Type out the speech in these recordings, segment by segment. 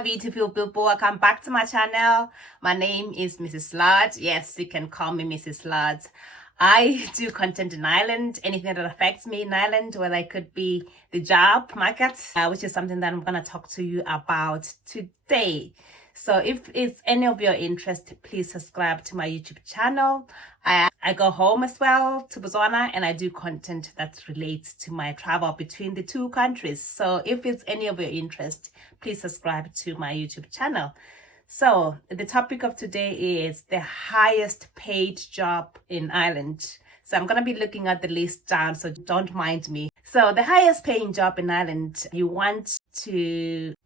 beautiful people, welcome back to my channel. My name is Mrs. Lard. Yes, you can call me Mrs. Lard. I do content in Ireland, anything that affects me in Ireland, whether it could be the job market, which is something that I'm going to talk to you about today. So if it's any of your interest, please subscribe to my YouTube channel. I go home as well to Botswana, and I do content that relates to my travel between the two countries. So if it's any of your interest, please subscribe to my YouTube channel. So the topic of today is the highest paid job in Ireland. So I'm going to be looking at the list down, so don't mind me. So the highest paying job in Ireland, you're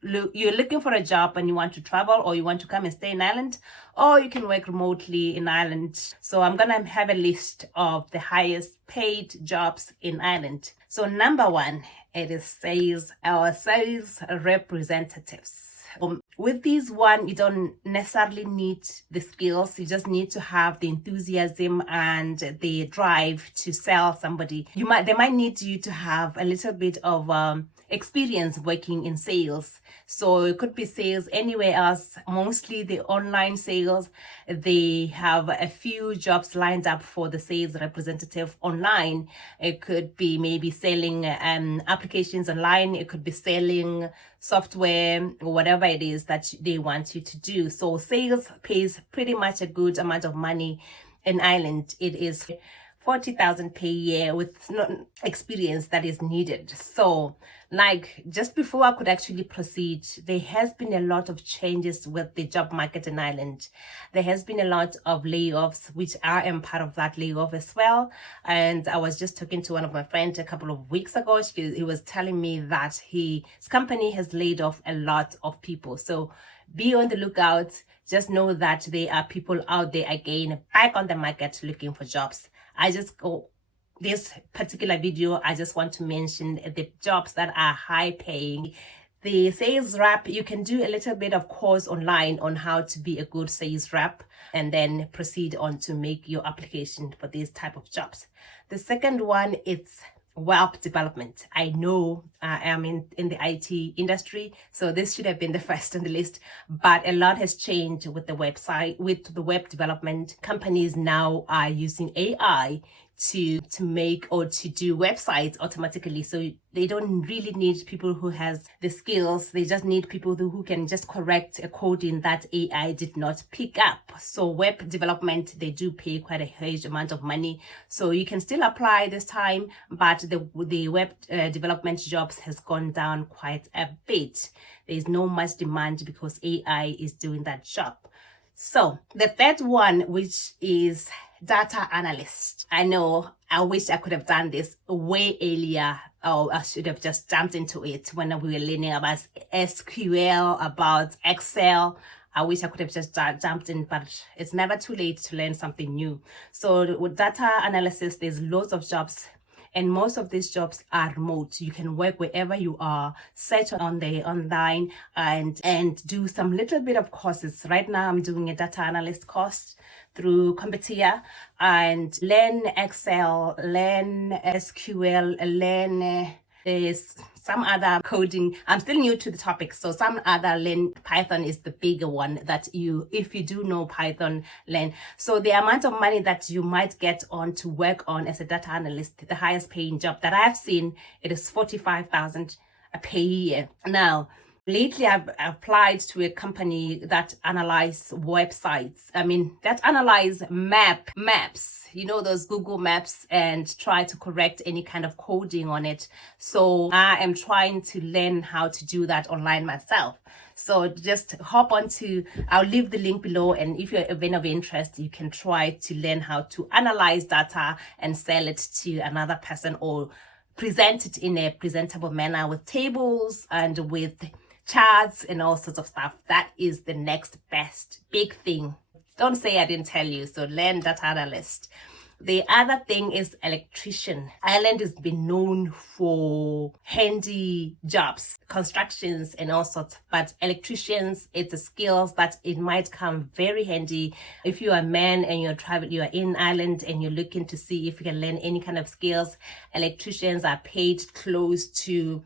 looking for a job and you want to travel, or you want to come and stay in Ireland, or you can work remotely in Ireland. So I'm going to have a list of the highest paid jobs in Ireland. So number one, it is sales representatives. With this one, you don't necessarily need the skills. You just need to have the enthusiasm and the drive to sell somebody. They might need you to have a little bit of experience working in sales. So it could be sales anywhere else, mostly the online sales. They have a few jobs lined up for the sales representative online. It could be maybe selling applications online. It could be selling software, or whatever it is that they want you to do. So sales pays pretty much a good amount of money in Ireland. It is 40,000 per year with no experience that is needed. So like, just before I could actually proceed, there has been a lot of changes with the job market in Ireland. There has been a lot of layoffs, which I am part of that layoff as well. And I was just talking to one of my friends a couple of weeks ago. He was telling me that his company has laid off a lot of people. So be on the lookout. Just know that there are people out there again back on the market looking for jobs. This particular video, I just want to mention the jobs that are high paying. The sales rep, you can do a little bit of course online on how to be a good sales rep, and then proceed on to make your application for these type of jobs. The second one is web development. I know I am in the IT industry, so this should have been the first on the list, but a lot has changed with the website, with the web development. Companies now are using AI to make or to do websites automatically, so they don't really need people who has the skills. They just need people who can just correct a coding that AI did not pick up. So web development, they do pay quite a huge amount of money, so you can still apply this time, but the web development jobs has gone down quite a bit. There is no much demand because AI is doing that job. So the third one, which is data analyst. I know, I wish I could have done this way earlier, or I should have just jumped into it when we were learning about SQL, about Excel. I wish I could have just jumped in, but it's never too late to learn something new. So with data analysis, there's loads of jobs, and most of these jobs are remote. You can work wherever you are, search on the online and do some little bit of courses. Right now I'm doing a data analyst course through Competia, and learn Excel, learn SQL, learn some other coding. I'm still new to the topic, so some other learn. Python is the bigger one that if you do know Python, learn. So the amount of money that you might get on to work on as a data analyst, the highest paying job that I've seen, it is 45,000 per year. Now, lately, I've applied to a company that analyze websites. That analyze maps, those Google Maps, and try to correct any kind of coding on it. So I am trying to learn how to do that online myself. So just hop onto, I'll leave the link below, and if you're of interest, you can try to learn how to analyze data and sell it to another person, or present it in a presentable manner with tables and with charts and all sorts of stuff. That is the next best big thing. Don't say I didn't tell you. So learn data analyst. The other thing is electrician. Ireland has been known for handy jobs, constructions and all sorts, but electricians, it's a skills that it might come very handy. If you're a man and you are in Ireland and you're looking to see if you can learn any kind of skills, electricians are paid close to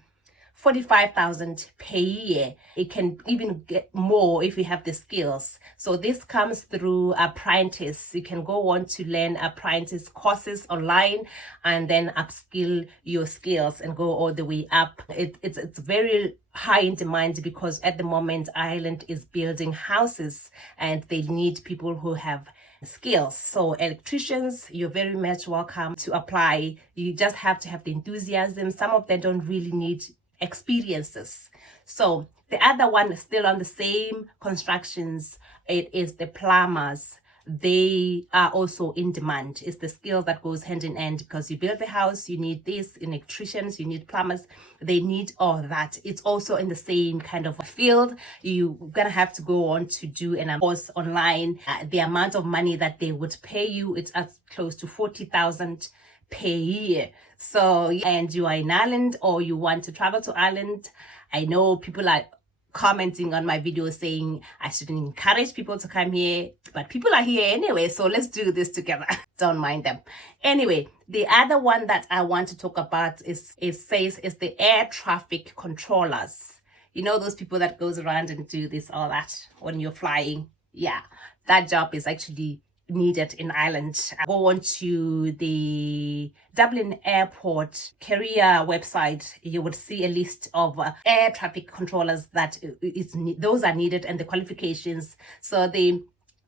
45,000 per year. It can even get more if you have the skills. So this comes through apprentice. You can go on to learn apprentice courses online and then upskill your skills and go all the way up. It's very high in demand because at the moment Ireland is building houses and they need people who have skills. So electricians, you're very much welcome to apply. You just have to have the enthusiasm. Some of them don't really need experiences. So the other one is still on the same constructions. It is the plumbers. They are also in demand. It's the skill that goes hand in hand because you build the house, you need this, electricians, you need plumbers, they need all that. It's also in the same kind of field. You're gonna have to go on to do an course online. The amount of money that they would pay you, it's at close to 40,000 per year. So, and you are in Ireland or you want to travel to Ireland, I know people are commenting on my video saying I shouldn't encourage people to come here, but people are here anyway, so let's do this together. Don't mind them. Anyway, the other one that I want to talk about is the air traffic controllers. You know, those people that goes around and do this, all that when you're flying. Yeah, that job is actually needed in Ireland. Go on to the Dublin Airport career website, you would see a list of air traffic controllers that those are needed and the qualifications. So the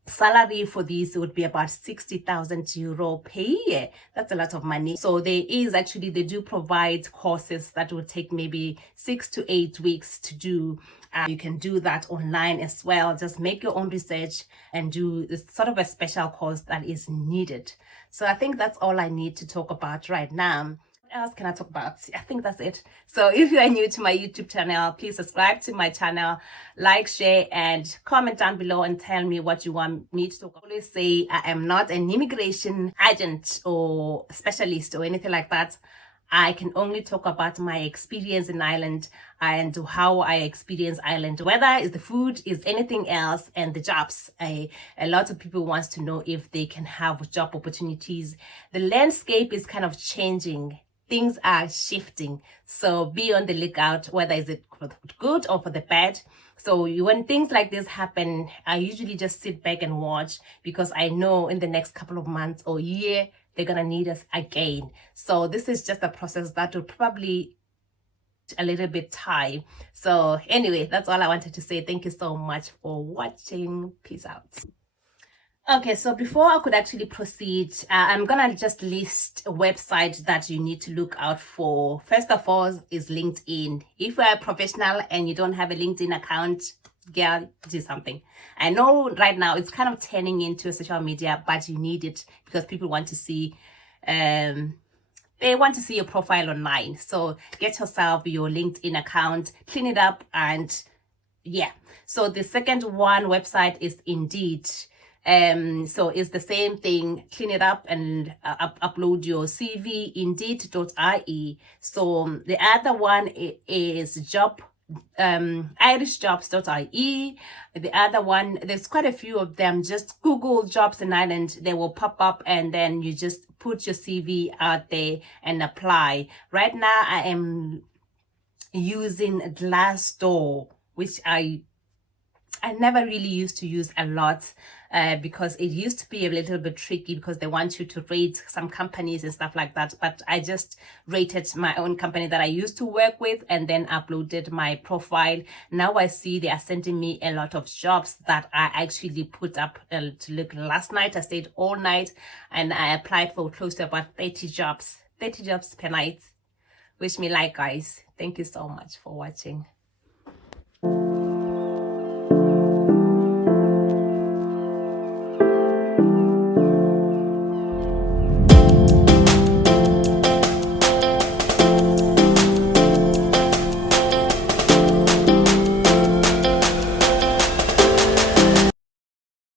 salary for these would be about 60,000 euro per year. That's a lot of money. So they do provide courses that would take maybe 6 to 8 weeks to do. You can do that online as well. Just make your own research and do this sort of a special course that is needed. So I think that's all I need to talk about right now. What else can I talk about? I think that's it. So if you are new to my YouTube channel, please subscribe to my channel, like, share, and comment down below and tell me what you want me to talk about. I always say I am not an immigration agent or specialist or anything like that. I can only talk about my experience in Ireland and how I experience Ireland, whether it's the food, is anything else, and the jobs. A lot of people want to know if they can have job opportunities. The landscape is kind of changing. Things are shifting. So be on the lookout, whether is it for the good or for the bad. So when things like this happen, I usually just sit back and watch because I know in the next couple of months or year, they're gonna need us again. So this is just a process that will probably a little bit time. So anyway, that's all I wanted to say. Thank you so much for watching. Peace out. Okay, so before I could actually proceed, I'm gonna just list a website that you need to look out for. First of all is LinkedIn. If you're a professional and you don't have a LinkedIn account, girl, do something. I know right now it's kind of turning into a social media, but you need it because people want to see they want to see your profile online. So get yourself your LinkedIn account, clean it up, and yeah. So the second one website is Indeed. So it's the same thing, clean it up and upload your CV, indeed.ie. So the other one is irishjobs.ie. The other one, there's quite a few of them. Just Google jobs in Ireland, they will pop up, and then you just put your CV out there and apply. Right now I am using Glassdoor, which I never really used to use a lot because it used to be a little bit tricky because they want you to rate some companies and stuff like that. But I just rated my own company that I used to work with and then uploaded my profile. Now I see they are sending me a lot of jobs that I actually put up to look. Last night I stayed all night and I applied for close to about 30 jobs per night. Wish me luck, guys. Thank you so much for watching.